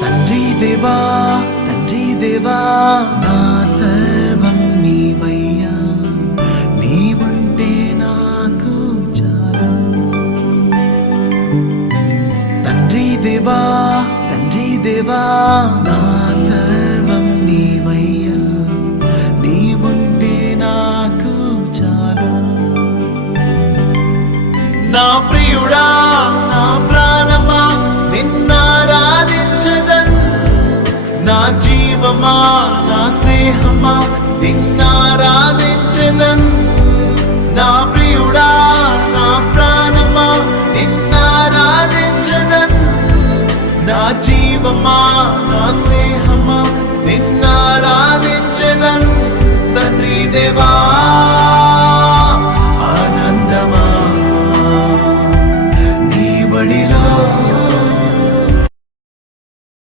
తండ్రి దేవా తండ్రి దేవా నా సర్వం నీవయ్యా, నీవుంటే నాకు చాలు. తండ్రి దేవా తండ్రి దేవా నా సర్వం నీవయ్యా, నీవుంటే నాకు చాలు. నా ప్రియుడా నా ప్రాణమా నిన్నారాధించదన్, నా జీవమా నా స్నేహమా నిన్నారాధించదన్. నా ప్రియుడా నా ప్రాణమా నిన్నారాధించదన్, నా జీవమా నా స్నేహమా నిన్నారాధించదన్. తండ్రి దేవా